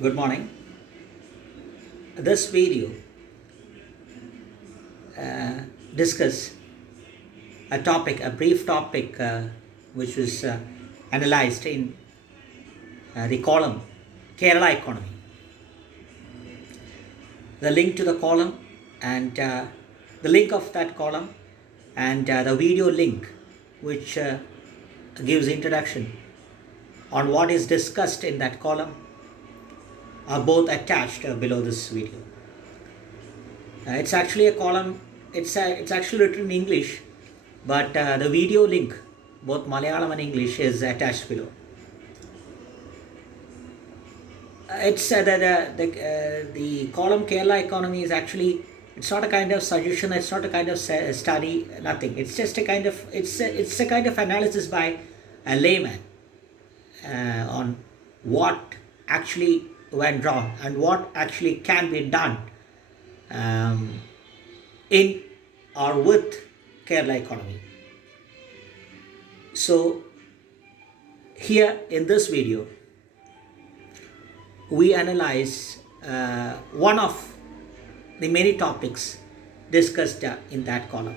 Good morning. This video discuss a brief topic, which was analyzed in the column Kerala economy. The link to the column and the link of that column and the video link, which gives introduction on what is discussed in that column, are both attached below this video. It's actually a column. It's actually written in English, but the video link, both Malayalam and English, is attached below. It's the column Kerala economy is actually, it's not a kind of suggestion. It's not a kind of study. Nothing. It's just a kind of it's a kind of analysis by a layman on what actually went wrong and what actually can be done in or with Kerala economy. So here in this video, we analyze one of the many topics discussed in that column.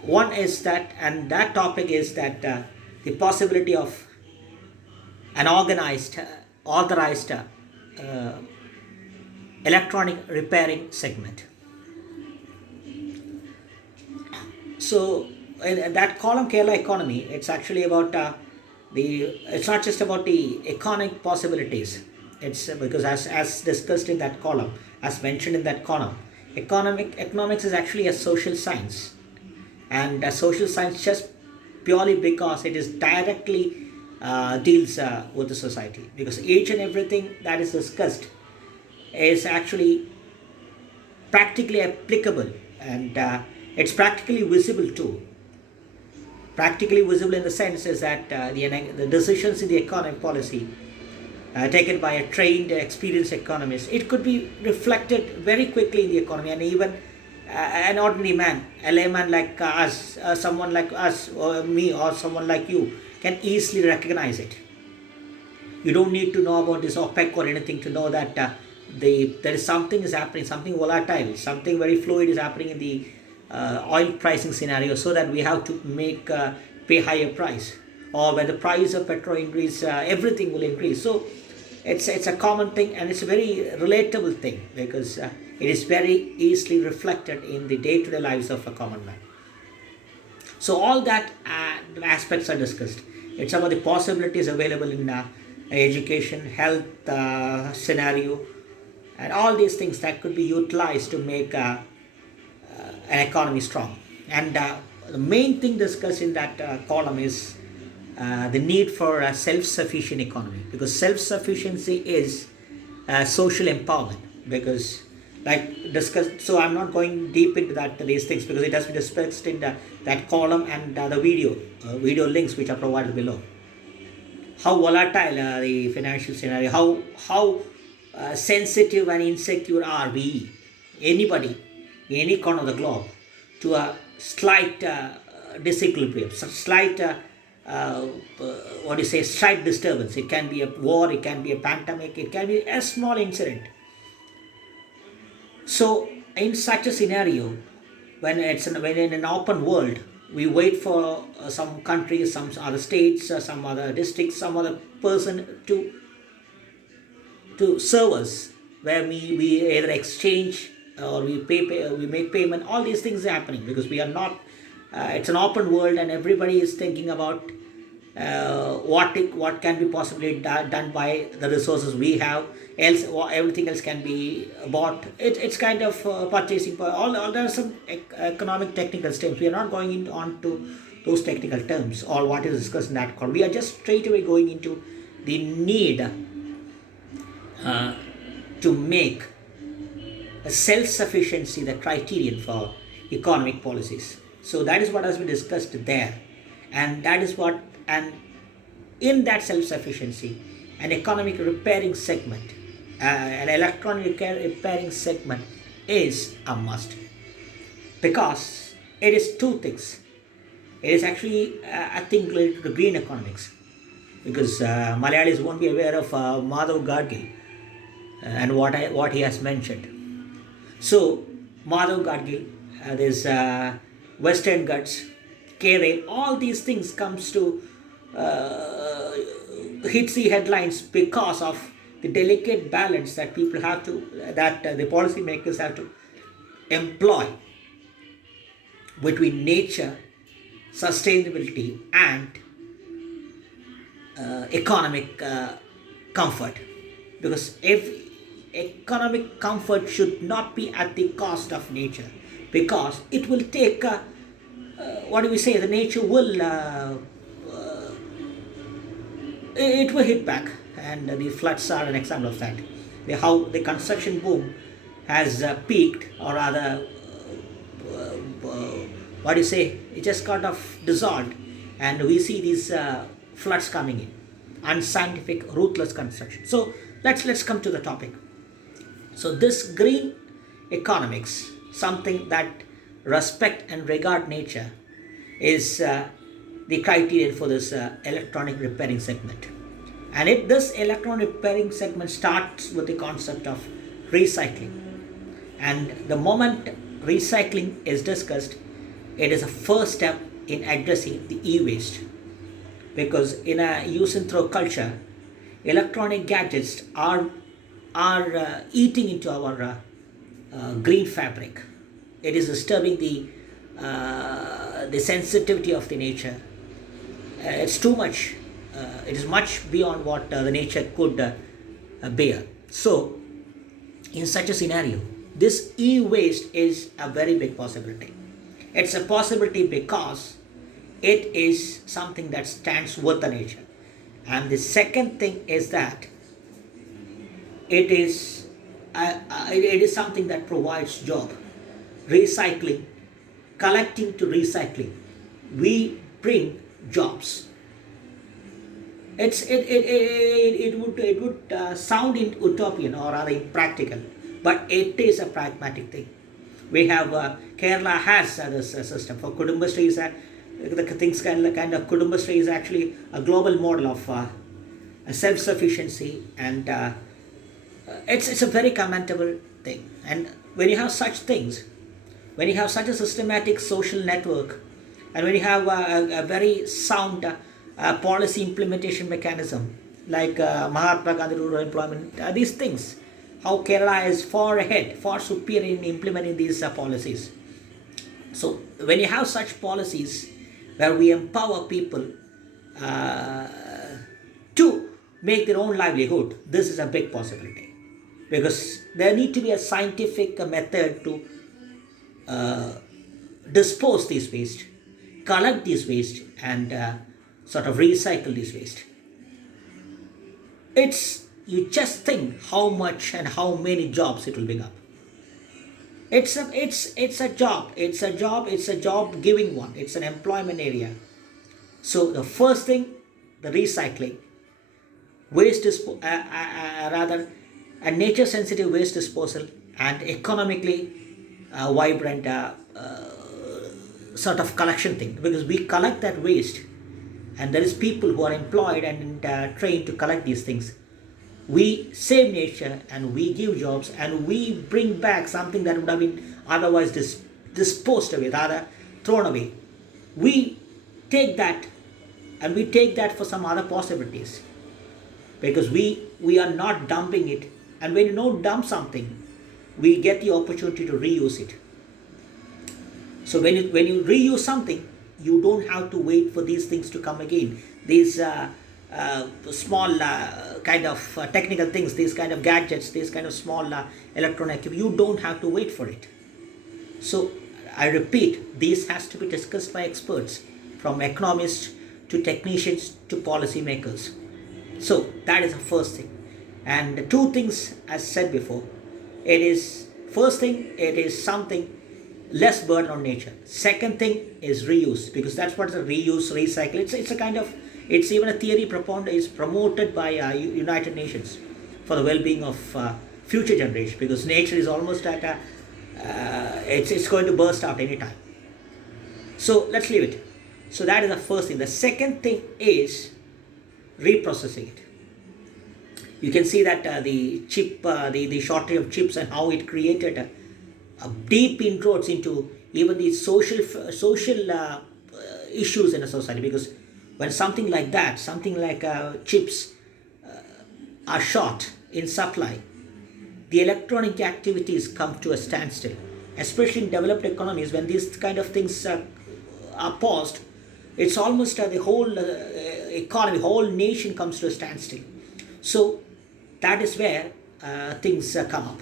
One is that, and that topic is that the possibility of an organized, authorized electronic repairing segment. So in that column Kerala economy, it's actually about it's not just about the economic possibilities. It's because as discussed in that column, as mentioned in that column, economics is actually a social science, and a social science just purely because it is directly deals with the society, because each and everything that is discussed is actually practically applicable, and it's practically visible too. Practically visible in the sense is that the decisions in the economic policy taken by a trained, experienced economist, it could be reflected very quickly in the economy, and even an ordinary man, a layman like us, someone like us or me or someone like you can easily recognize it. You don't need to know about this OPEC or anything to know that there is something is happening, something volatile, something very fluid is happening in the oil pricing scenario, so that we have to pay higher price, or when the price of petrol increase, everything will increase. So it's a common thing, and it's a very relatable thing, because it is very easily reflected in the day-to-day lives of a common man. So all that aspects are discussed. It's about the possibilities available in education, health scenario, and all these things that could be utilized to make an economy strong. And the main thing discussed in that column is the need for a self-sufficient economy, because self-sufficiency is social empowerment. Because like discussed, so I'm not going deep into these things, because it has been discussed in that column and the video links which are provided below. How volatile the financial scenario, how sensitive and insecure are we, anybody in any corner of the globe, to a slight disequilibrium, slight what do you say, slight disturbance. It can be a war, it can be a pandemic, it can be a small incident. So in such a scenario, when in an open world, we wait for some countries, some other states, some other districts, some other person to serve us, where we either exchange or we make payment. All these things are happening because we are not. It's an open world, and everybody is thinking about what can be possibly done by the resources we have. Else, everything else can be bought. It's kind of purchasing. All there are some economic technical terms. We are not going on to those technical terms or what is discussed in that call. We are just straight away going into the need to make a self-sufficiency the criterion for economic policies. So that is what has been discussed there, and that is what, and in that self-sufficiency, an economic repairing segment, an electronic repairing segment is a must, because it is two things. It is actually a thing related to green economics. because Malayalis won't be aware of Madhav Gadgil and what he has mentioned. So Madhav Gadgil, this Western Ghats, Kerala, all these things comes to uh, hits the headlines because of the delicate balance that people have to, that the policymakers have to employ between nature, sustainability, and economic comfort. Because if economic comfort should not be at the cost of nature, because it will take what do we say, the nature will it will hit back, and the floods are an example of that. How the construction boom has peaked, or rather what do you say, it just kind of dissolved, and we see these floods coming in, unscientific, ruthless construction. So let's come to the topic. So this green economics, something that respect and regard nature, is the criterion for this electronic repairing segment. And this electronic repairing segment starts with the concept of recycling. And the moment recycling is discussed, it is a first step in addressing the e-waste. Because in a use and throw culture, electronic gadgets are eating into our green fabric. It is disturbing the sensitivity of the nature. It's too much. It is much beyond what the nature could bear. So, in such a scenario, this e-waste is a very big possibility. It's a possibility because it is something that stands with the nature. And the second thing is that it is it is something that provides job. Recycling, collecting to recycling, we bring jobs. It would sound in utopian or rather impractical, but it is a pragmatic thing. We have Kerala has this system for Kudumbashree. The things kind of Kudumbashree is actually a global model of self-sufficiency, and it's a very commendable thing. And when you have such things, when you have such a systematic social network, and when you have a very sound policy implementation mechanism like Mahatma Gandhi rural employment, these things, how Kerala is far ahead, far superior in implementing these policies. So when you have such policies where we empower people uh, to make their own livelihood, this is a big possibility, because there need to be a scientific method to uh, dispose this waste, collect this waste, and sort of recycle this waste. It's, you just think how much and how many jobs it will bring up. It's a job. It's a job giving one. It's an employment area. So the first thing, the recycling, waste rather a nature sensitive waste disposal, and economically vibrant sort of collection thing, because we collect that waste, and there is people who are employed and trained to collect these things. We save nature, and we give jobs, and we bring back something that would have been otherwise disposed away, rather thrown away. We take that, and we take that for some other possibilities, because we are not dumping it. And when you don't dump something, we get the opportunity to reuse it. So when you reuse something, you don't have to wait for these things to come again. These small kind of technical things, these kind of gadgets, these kind of small electronic, you don't have to wait for it. So I repeat, this has to be discussed by experts, from economists to technicians to policymakers. So that is the first thing. And the two things, as said before, it is, first thing, it is something less burden on nature. Second thing is reuse, because that's what the reuse, recycle. It's a kind of, it's even a theory is promoted by United Nations for the well-being of future generations, because nature is almost at a it's going to burst out anytime. So let's leave it. So that is the first thing. The second thing is reprocessing it. You can see that the shortage of chips and how it created a deep inroads into even the social issues in a society. Because when something like that, something like chips are short in supply, the electronic activities come to a standstill. Especially in developed economies, when these kind of things are paused, it's almost the whole economy, whole nation comes to a standstill. So that is where things come up,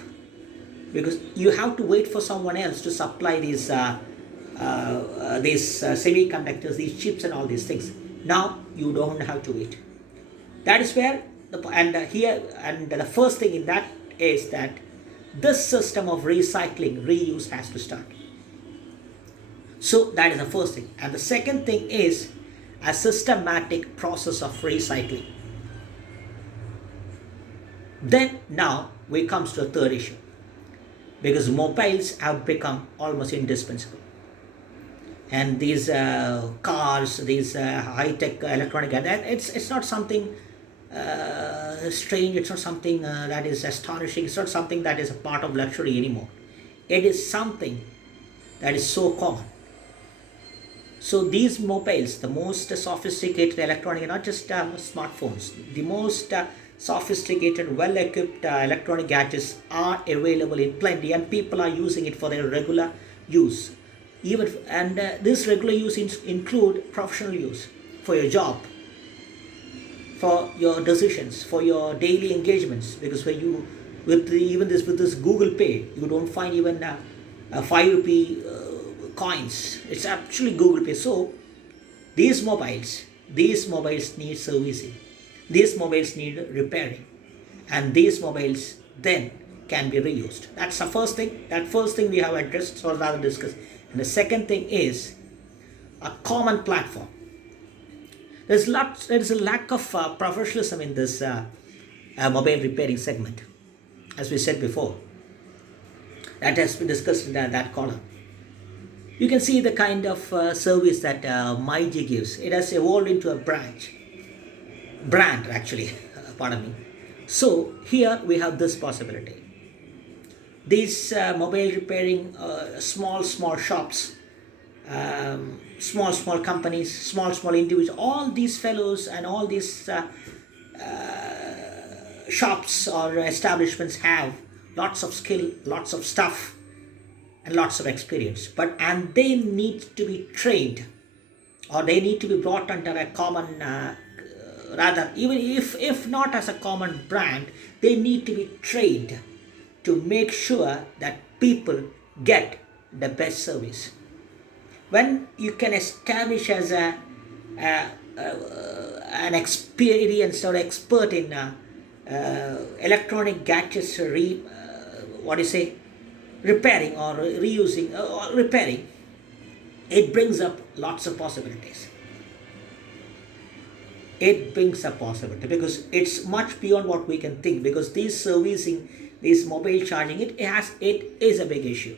because you have to wait for someone else to supply these semiconductors, these chips, and all these things. Now you don't have to wait. That is where the first thing in that is that this system of recycling, reuse has to start. So that is the first thing. And the second thing is a systematic process of recycling. Then now we comes to a third issue, because mobiles have become almost indispensable. And these cars, these high-tech electronic, and it's not something strange, it's not something that is astonishing, it's not something that is a part of luxury anymore. It is something that is so common. So these mobiles, the most sophisticated electronic, not just smartphones, the most sophisticated, well-equipped electronic gadgets are available in plenty, and people are using it for their regular use. This regular use include professional use, for your job, for your decisions, for your daily engagements. Because when you with this Google Pay, you don't find even a 5 rupee coins. It's actually Google Pay. So these mobiles need servicing, these mobiles need repairing, and these mobiles then can be reused. That's the first thing. That first thing we have addressed or rather discussed. And the second thing is a common platform. There is a lack of professionalism in this mobile repairing segment, as we said before. That has been discussed in that column. You can see the kind of service that MyG gives. It has evolved into a brand actually, pardon me. So here we have this possibility. These mobile repairing small shops, small companies, small individuals, all these fellows and all these shops or establishments have lots of skill, lots of stuff, and lots of experience. And they need to be trained, or they need to be brought under a common, rather, even if not as a common brand, they need to be trained to make sure that people get the best service. When you can establish as an experienced or expert in electronic gadgets, repairing or reusing or repairing, it brings up lots of possibilities. It brings a possibility because it's much beyond what we can think. Because these servicing, this mobile charging, it is a big issue.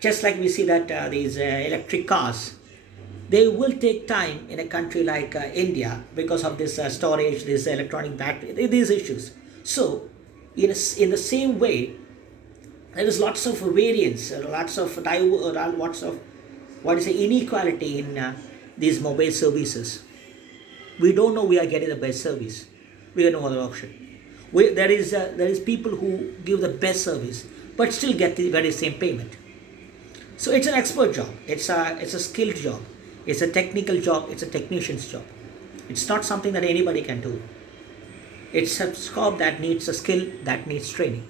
Just like we see that these electric cars, they will take time in a country like India because of this storage, this electronic battery, these issues. So in the same way, there is lots of variance, lots of inequality in these mobile services. We don't know we are getting the best service. We have no other option. There is people who give the best service but still get the very same payment. So it's an expert job. It's a skilled job. It's a technical job. It's a technician's job. It's not something that anybody can do. It's a job that needs a skill, that needs training.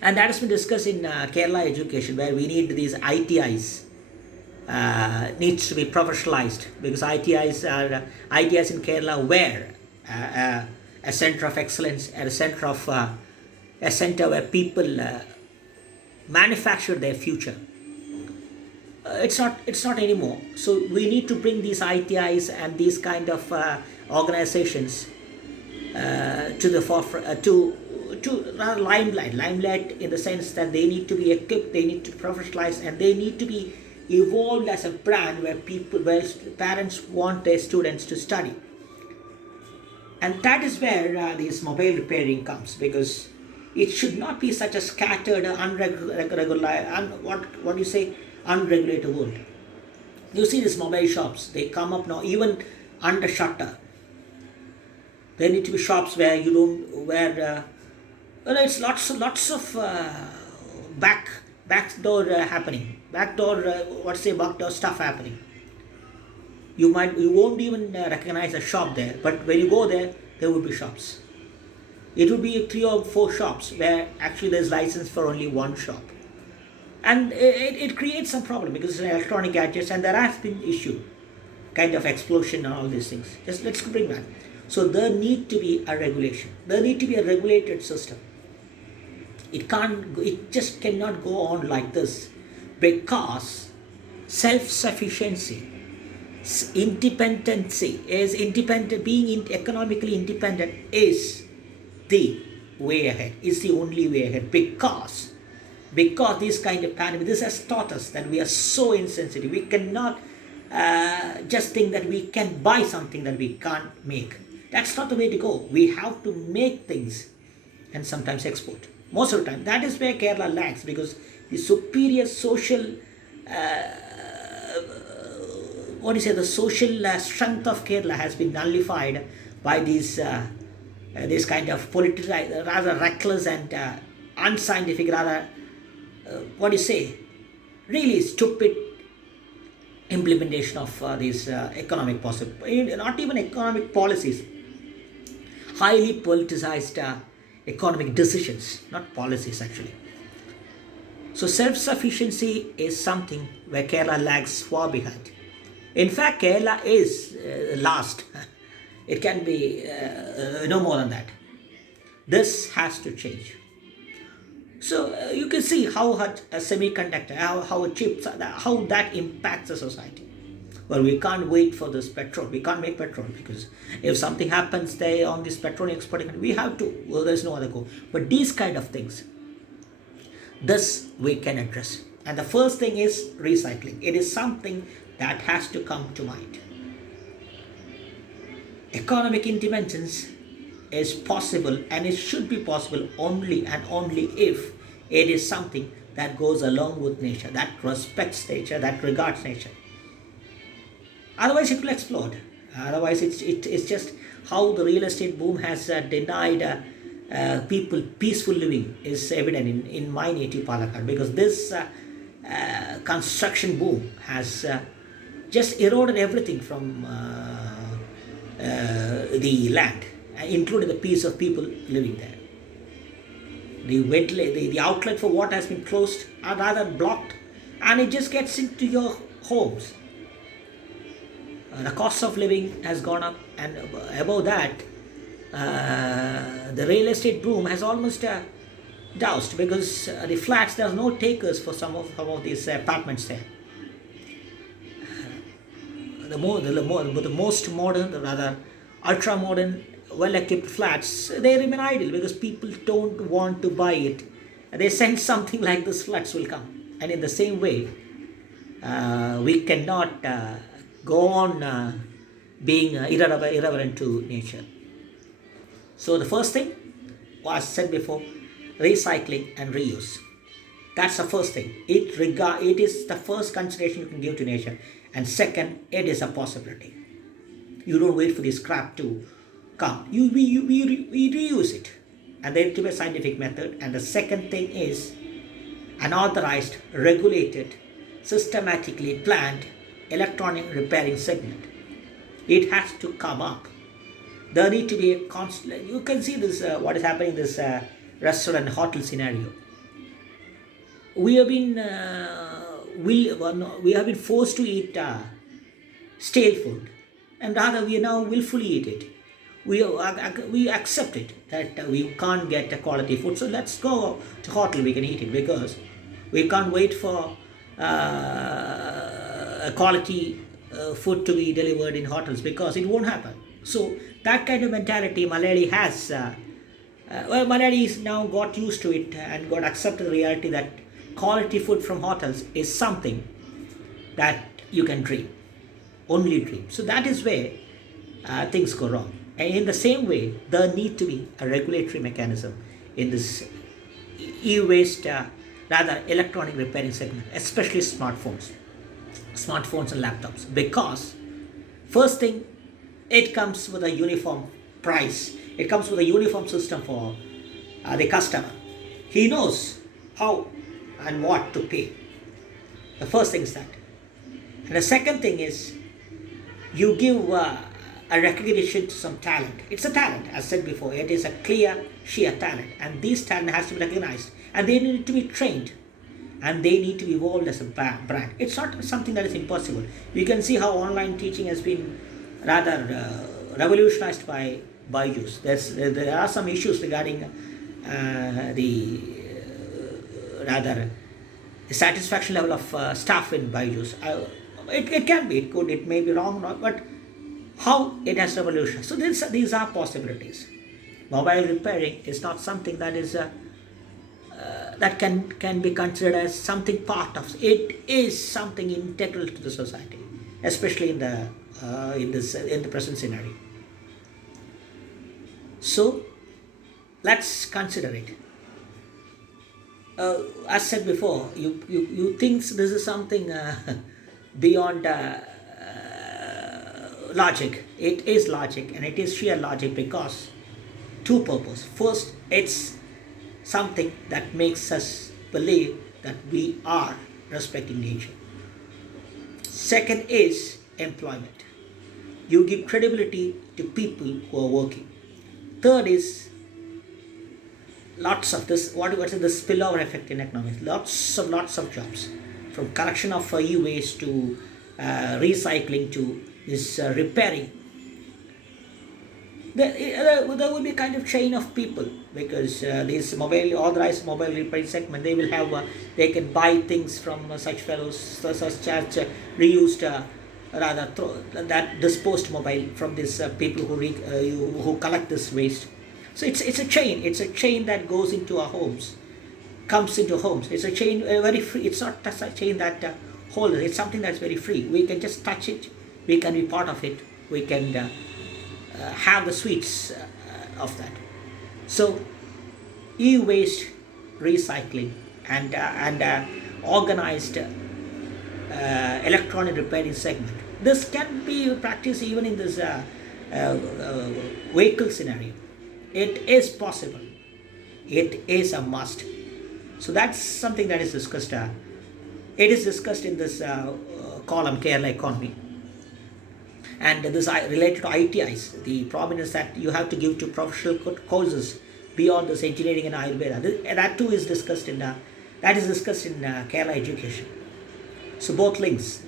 And that has been discussed in Kerala education, where we need these ITIs. Needs to be professionalized, because ITIs in Kerala were a center of excellence and a center where people manufacture their future. It's not anymore. So we need to bring these ITIs and these kind of organizations to the forefront, to limelight in the sense that they need to be equipped, they need to professionalize, and they need to be evolved as a brand where parents want their students to study. And that is where this mobile repairing comes, because it should not be such a scattered, unregulated, what do you say, unregulated world. You see these mobile shops, they come up now, even under shutter. There need to be shops where you don't, well, it's lots of back door happening, back door stuff happening. You won't even recognize a shop there, but when you go there, there will be shops. It will be 3 or 4 shops where actually there's license for only one shop, and it creates some problem because it's electronic gadgets, and there has been issue, kind of explosion and all these things. Just let's bring that. So there need to be a regulation. There need to be a regulated system. It just cannot go on like this, because self-sufficiency, independency is independent, being economically independent is the way ahead, is the only way ahead, because this kind of pandemic, this has taught us that we are so insensitive. We cannot just think that we can buy something that we can't make. That's not the way to go. We have to make things and sometimes export. Most of the time, that is where Kerala lags, because the superior social, the social strength of Kerala has been nullified by these this kind of rather reckless and unscientific, rather really stupid implementation of these economic not even economic policies, highly politicized economic decisions, not policies actually. So self-sufficiency is something where Kerala lags far behind. In fact, Kerala is last. It can be no more than that. This has to change. So you can see how a semiconductor, how a chip, how that impacts the society. Well, we can't wait for this petrol. We can't make petrol, because if something happens there on this petrol exporting, we have to. Well, there's no other go. But these kind of things, this we can address. And the first thing is recycling. It is something that has to come to mind. Economic independence is possible, and it should be possible only and only if it is something that goes along with nature, that respects nature, that regards nature. Otherwise, it will explode. Otherwise, it's just how the real estate boom has denied people peaceful living is evident in my native Palakkad, because this construction boom has just eroded everything from the land, including the peace of people living there. The outlet for water has been closed, or rather blocked, and it just gets into your homes. The cost of living has gone up, and above that, the real estate boom has almost doused, because the flats, there are no takers for some of these apartments there. The most modern, rather ultra modern, well-equipped flats, they remain idle because people don't want to buy it. They sense something like this flats will come, and in the same way, we cannot go on being irreverent to nature. So the first thing, was said before, recycling and reuse. That's the first thing. It is the first consideration you can give to nature. And second, it is a possibility. You don't wait for the scrap to come. We reuse it. And there to be a scientific method. And the second thing is an authorized, regulated, systematically planned electronic repairing segment. It has to come up. There need to be a constant. You can see this. What is happening in this restaurant hotel scenario. We have been forced to eat stale food, and rather we now willfully eat it. We accept it that we can't get a quality food, so let's go to hotel. We can eat it because we can't wait for a quality food to be delivered in hotels, because it won't happen. So that kind of mentality Malayali has. Malayalis now got used to it and got accepted the reality that quality food from hotels is something that you can dream, only dream. So that is where things go wrong. And in the same way, there need to be a regulatory mechanism in this e-waste, rather electronic repairing segment, especially smartphones and laptops, because first thing, it comes with a uniform price. It comes with a uniform system for the customer. He knows how and what to pay. The first thing is that. And the second thing is you give a recognition to some talent. It's a talent, as said before. It is a clear, sheer talent. And this talent has to be recognized. And they need to be trained. And they need to be evolved as a brand. It's not something that is impossible. You can see how online teaching has been rather revolutionized by use. There are some issues regarding the rather the satisfaction level of staff in Byju's. It can be, it may be wrong, but how it has revolutionized. So these are possibilities. Mobile repairing is not something that is that can be considered as something part of. It is something integral to the society, especially in the present scenario. So let's consider it. As said before, you think this is something beyond logic. It is logic, and it is sheer logic because two purposes. First, it's something that makes us believe that we are respecting nature. Second is employment. You give credibility to people who are working. Third is lots of this, what is the spillover effect in economics? Lots of jobs, from collection of e-waste to recycling to this repairing. There will be a kind of chain of people because this authorized mobile repairing segment, they can buy things from such fellows such as reused that disposed mobile from these people who collect this waste. So it's a chain. It's a chain that goes into our homes, comes into homes. It's a chain very free. It's not just a chain that holds. It's something that's very free. We can just touch it. We can be part of it. We can have the sweets of that. So e-waste recycling and organized electronic repairing segment. This can be practiced even in this vehicle scenario. It is possible. It is a must. So that's something that is discussed. It is discussed in this column, Kerala Economy. And this related to ITIs, the prominence that you have to give to professional courses beyond this engineering and Ayurveda. That too is discussed in Kerala Education. So both links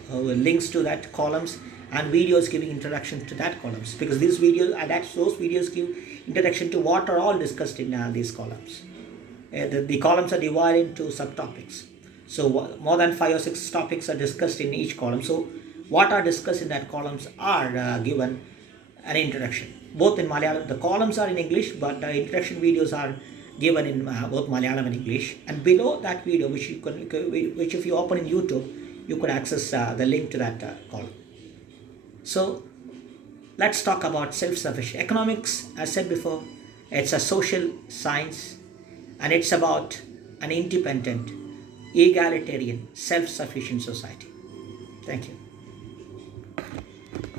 to that columns and videos giving introduction to that columns, because these videos those videos give introduction to what are all discussed in these columns. The columns are divided into subtopics. So more than 5 or 6 topics are discussed in each column. So what are discussed in that columns are given an introduction, both in Malayalam. The columns are in English, but the introduction videos are given in both Malayalam and English. And below that video, which if you open in YouTube, you could access the link to that column. So let's talk about self-sufficient economics. As said before, it's a social science, and it's about an independent, egalitarian, self-sufficient society. Thank you.